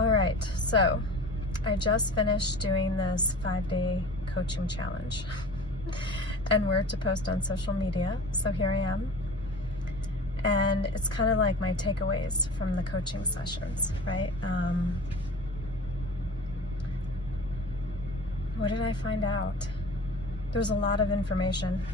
All right, so I just finished doing this 5-day coaching challenge and we're to post on social media. So here I am. And it's kind of like my takeaways from the coaching sessions, right? What did I find out? There was a lot of information.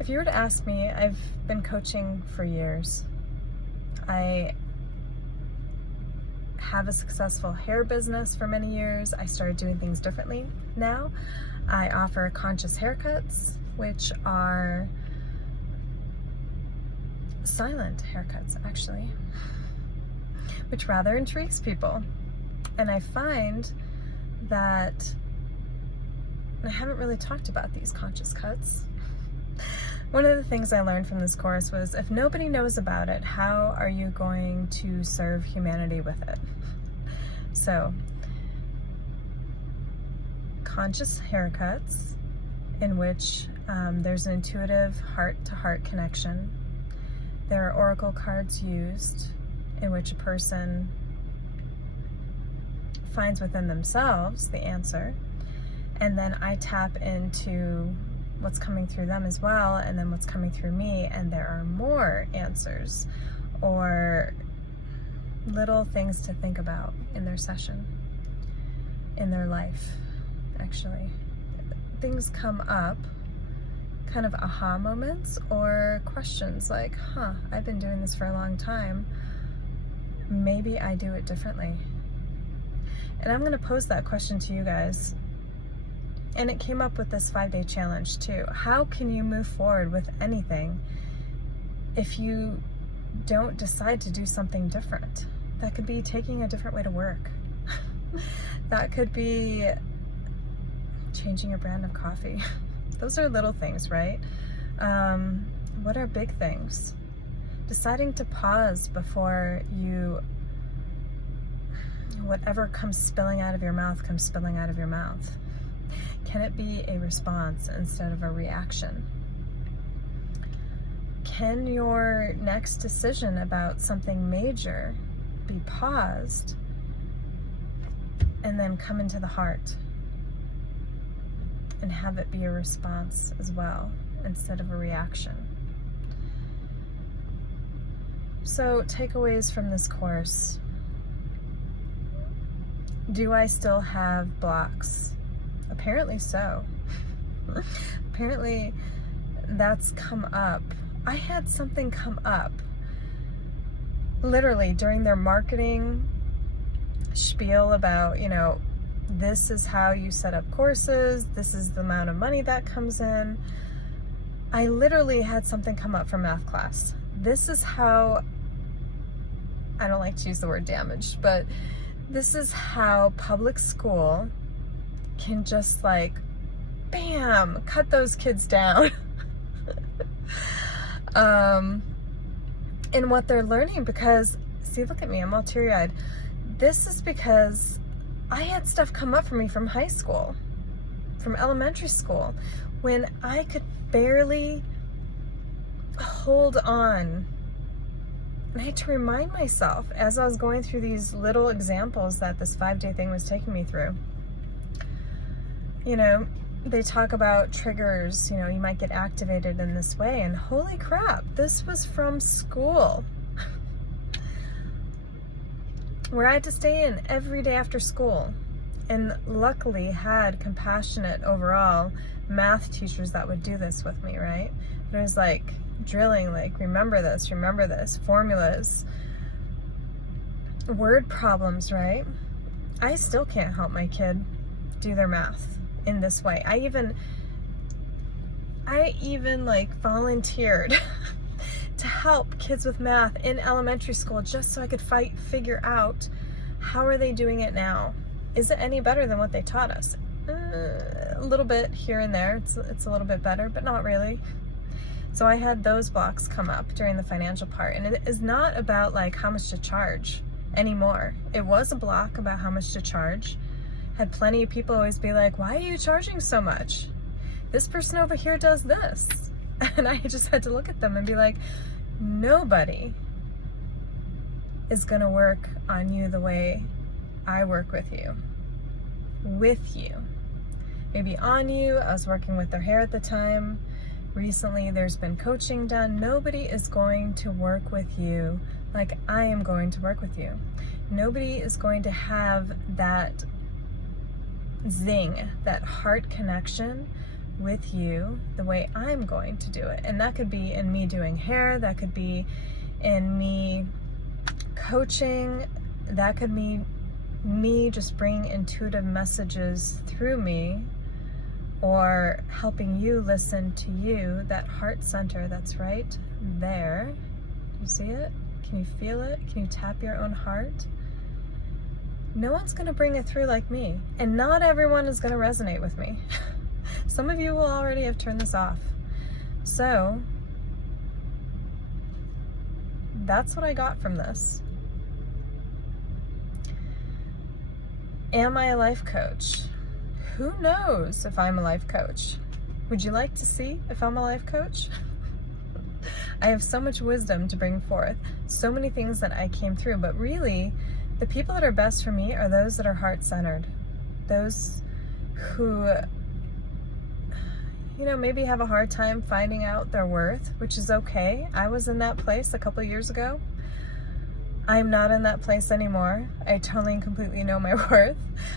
If you were to ask me, I've been coaching for years. I have a successful hair business for many years. I started doing things differently now. I offer conscious haircuts, which are silent haircuts, actually, which rather intrigues people. And I find that I haven't really talked about these conscious cuts. One of the things I learned from this course was if nobody knows about it, how are you going to serve humanity with it? So, conscious haircuts in which there's an intuitive heart-to-heart connection. There are oracle cards used in which a person finds within themselves the answer, and then I tap into what's coming through them as well, and then what's coming through me, and there are more answers or little things to think about in their session, in their life, actually. Things come up, kind of aha moments or questions like, I've been doing this for a long time. Maybe I do it differently. And I'm going to pose that question to you guys. And it came up with this 5-day challenge too. How can you move forward with anything if you don't decide to do something different? That could be taking a different way to work. That could be changing your brand of coffee. Those are little things, right? What are big things? Deciding to pause before whatever comes spilling out of your mouth comes spilling out of your mouth. Can it be a response instead of a reaction? Can your next decision about something major be paused and then come into the heart and have it be a response as well instead of a reaction? So, takeaways from this course. Do I still have blocks? Apparently so. Apparently that's come up. I had something come up literally during their marketing spiel about, this is how you set up courses, this is the amount of money that comes in. I literally had something come up from math class. This is how, I don't like to use the word damaged, but this is how public school can just bam, cut those kids down in what they're learning. Because, see, look at me, I'm all teary-eyed. This is because I had stuff come up for me from high school, from elementary school, when I could barely hold on. And I had to remind myself as I was going through these little examples that this 5-day thing was taking me through. They talk about triggers, you might get activated in this way, and holy crap, this was from school. Where I had to stay in every day after school, and luckily had compassionate overall math teachers that would do this with me, right? But it was drilling, remember this, formulas, word problems, right? I still can't help my kid do their math in this way. I even volunteered to help kids with math in elementary school just so I could figure out how are they doing it now. Is it any better than what they taught us? A little bit here and there. It's a little bit better, but not really. So I had those blocks come up during the financial part, and it is not about how much to charge anymore. It was a block about how much to charge. Had plenty of people always be like, why are you charging so much? This person over here does this. And I just had to look at them and be like, nobody is going to work on you the way I work with you. With you. Maybe on you. I was working with their hair at the time. Recently, there's been coaching done. Nobody is going to work with you like I am going to work with you. Nobody is going to have that zing, that heart connection with you the way I'm going to do it. And that could be in me doing hair, that could be in me coaching, that could mean me just bringing intuitive messages through me, or helping you listen to you, that heart center that's right there. Do you see it? Can you feel it? Can you tap your own heart? No one's going to bring it through like me, and not everyone is going to resonate with me. Some of you will already have turned this off. So that's what I got from this. Am I a life coach? Who knows if I'm a life coach? Would you like to see if I'm a life coach? I have so much wisdom to bring forth, so many things that I came through, but really, the people that are best for me are those that are heart-centered. Those who, maybe have a hard time finding out their worth, which is okay. I was in that place a couple years ago. I'm not in that place anymore. I totally and completely know my worth.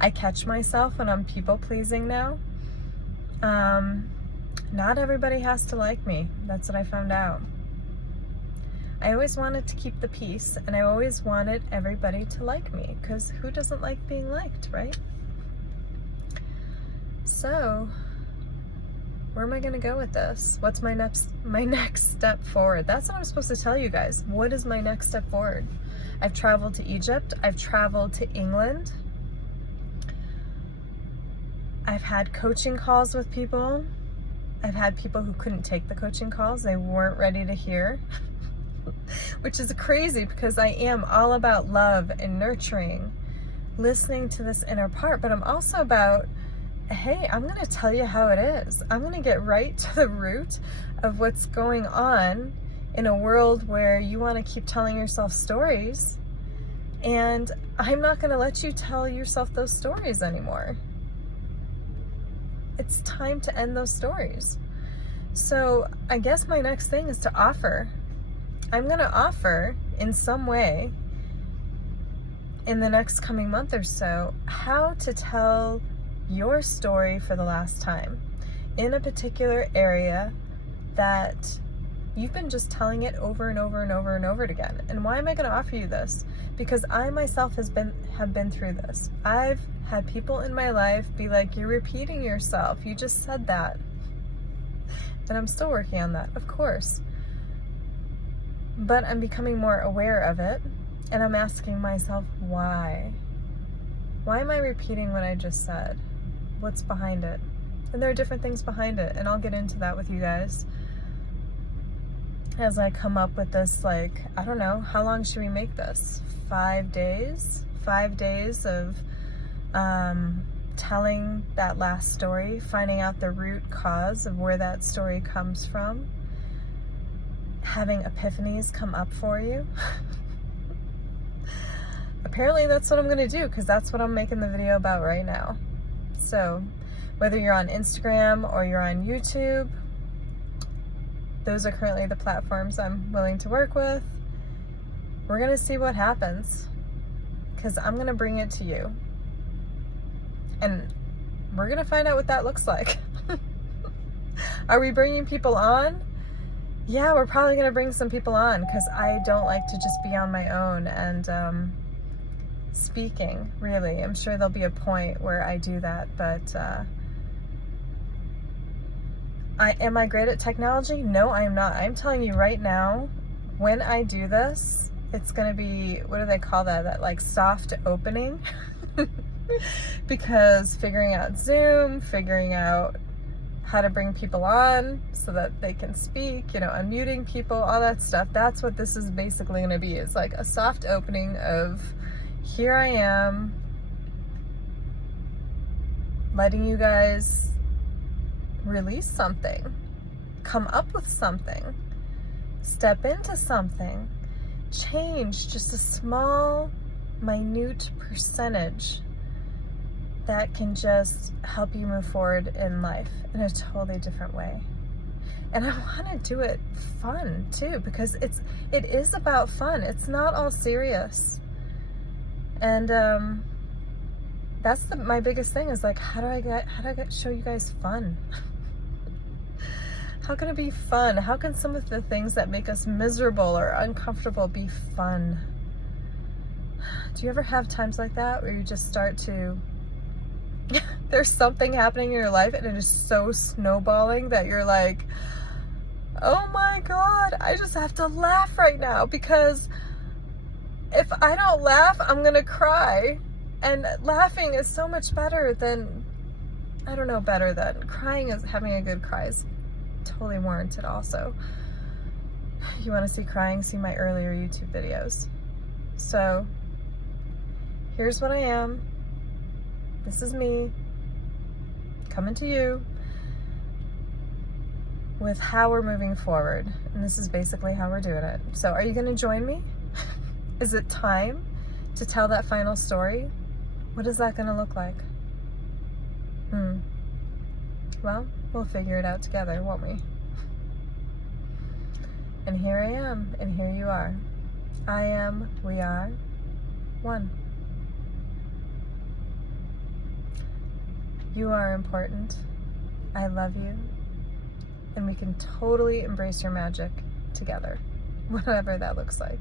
I catch myself when I'm people-pleasing now. Not everybody has to like me. That's what I found out. I always wanted to keep the peace, and I always wanted everybody to like me, because who doesn't like being liked, right? So, where am I going to go with this? What's my next step forward? That's what I'm supposed to tell you guys. What is my next step forward? I've traveled to Egypt. I've traveled to England. I've had coaching calls with people. I've had people who couldn't take the coaching calls. They weren't ready to hear. Which is crazy, because I am all about love and nurturing, listening to this inner part, but I'm also about, hey, I'm going to tell you how it is. I'm going to get right to the root of what's going on in a world where you want to keep telling yourself stories, and I'm not going to let you tell yourself those stories anymore. It's time to end those stories. So I guess my next thing is to offer. I'm going to offer in some way in the next coming month or so how to tell your story for the last time in a particular area that you've been just telling it over and over and over and over again. And why am I going to offer you this? Because I myself have been through this. I've had people in my life be like, you're repeating yourself. You just said that. And I'm still working on that, of course. But I'm becoming more aware of it, and I'm asking myself, why? Why am I repeating what I just said? What's behind it? And there are different things behind it, and I'll get into that with you guys as I come up with this, I don't know, how long should we make this? 5 days? 5 days of telling that last story, finding out the root cause of where that story comes from, having epiphanies come up for you. Apparently that's what I'm going to do, because that's what I'm making the video about right now. So whether you're on Instagram or you're on YouTube, those are currently the platforms I'm willing to work with. We're going to see what happens, because I'm going to bring it to you. And we're going to find out what that looks like. Are we bringing people on? Yeah, we're probably going to bring some people on, because I don't like to just be on my own and speaking, really. I'm sure there'll be a point where I do that, but am I great at technology? No, I am not. I'm telling you right now, when I do this, it's going to be, what do they call that? That soft opening? Because figuring out Zoom, figuring out how to bring people on so that they can speak, unmuting people, all that stuff. That's what this is basically going to be. It's like a soft opening of, here I am, letting you guys release something, come up with something, step into something, change just a small, minute percentage that can just help you move forward in life in a totally different way. And I want to do it fun too, because it is about fun. It's not all serious. And that's my biggest thing is like, how do I show you guys fun? How can it be fun? How can some of the things that make us miserable or uncomfortable be fun? Do you ever have times like that where you just start to there's something happening in your life and it is so snowballing that you're like, oh my God, I just have to laugh right now, because if I don't laugh, I'm gonna cry. And laughing is so much better than, better than crying. Is having a good cry is totally warranted also. You want to see crying, see my earlier YouTube videos. So here's what I am. This is me coming to you with how we're moving forward. And this is basically how we're doing it. So are you going to join me? Is it time to tell that final story? What is that going to look like? Well, we'll figure it out together, won't we? And here I am, and here you are. I am, we are, one. You are important. I love you. And we can totally embrace your magic together, whatever that looks like.